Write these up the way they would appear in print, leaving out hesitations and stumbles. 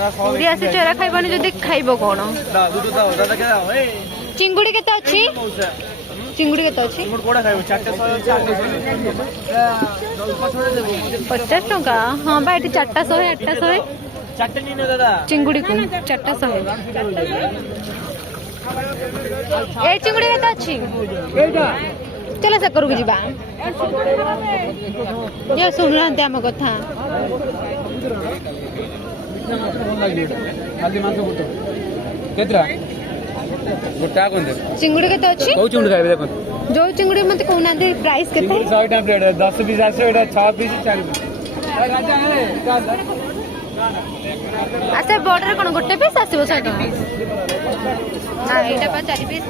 ପୁରୀ ଆସିଛ ଏରା ଖାଇବନି ଯଦି ଖାଇବ କ'ଣ? ଚିଙ୍ଗୁଡ଼ି କେତେ ଅଛି? ଚିଙ୍ଗୁଡ଼ି କେତେ ଅଛି? 50 ଟଙ୍କା। ହଁ ବା ଏଠି 400 800 ଚିଙ୍ଗୁଡ଼ିକୁ 400। ଏ ଚିଙ୍ଗୁଡ଼ି କେତେ ଅଛି? चलो से करू जी ये सुन रहा आम कथा चिंगुड़ी के जो चिंगुड़ी मत कहना प्राइस के 10 पीस 6 पीस 4 पीस अच्छा बॉर्डर कौन गोटे पीस आसो 100 टका ना एटा 4 पीस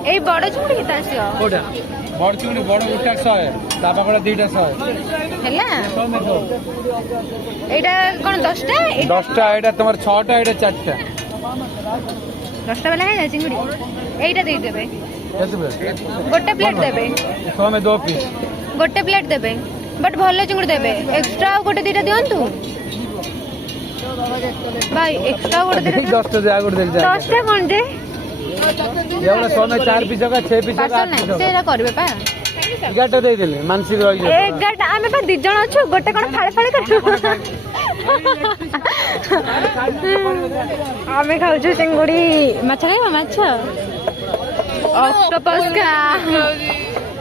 ए बड़ चिंगुड़ी केते आसियो कोडा बड़ चिंगुड़ी बड़ गोटा 100 ता पाकड़ा दुईटा 100 हैला एटा कोन 10 टा एटा तमर 6 टा एटा 4 टा 10 टा वाला है चिंगुड़ी एटा दे देबे गोटे प्लेट देबे 100 में 2 पीस गोटे प्लेट देबे बट भले चिंगुड़ी देबे एक्स्ट्रा गोटे दीटा दियंतु भाई एक्स्ट्रा गोटे दीटा 10 टा जा गोटे दे 10 टा कोन दे ये 100 में 4 पीस का 6 पीस का 8 पीस सेरा करबे पा 11 टा दे देले मानसिक रही 11 टा आमे पा 2 जण अछु गोटे कोन फाळे फाळे कर आमे खाउछु चिंगुड़ी माछ खाइबा माछ ऑक्टोपस खा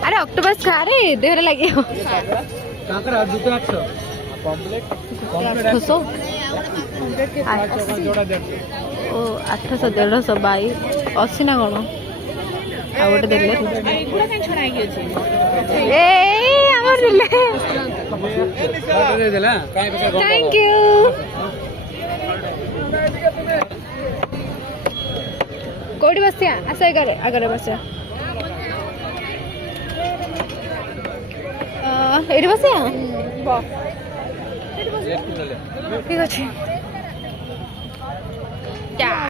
अरे ऑक्टोपस खा रे देहरे लागि काकरा दुटा 800 कॉम्प्लेट 800 ओ 800 150 बाई 80 ना कोन आ गोटे देले ए हमर दिले दे देला काई बेकार थैंक यू कोडी बसिया आसे आगरे बसिया एठी बसिया ठीक अछि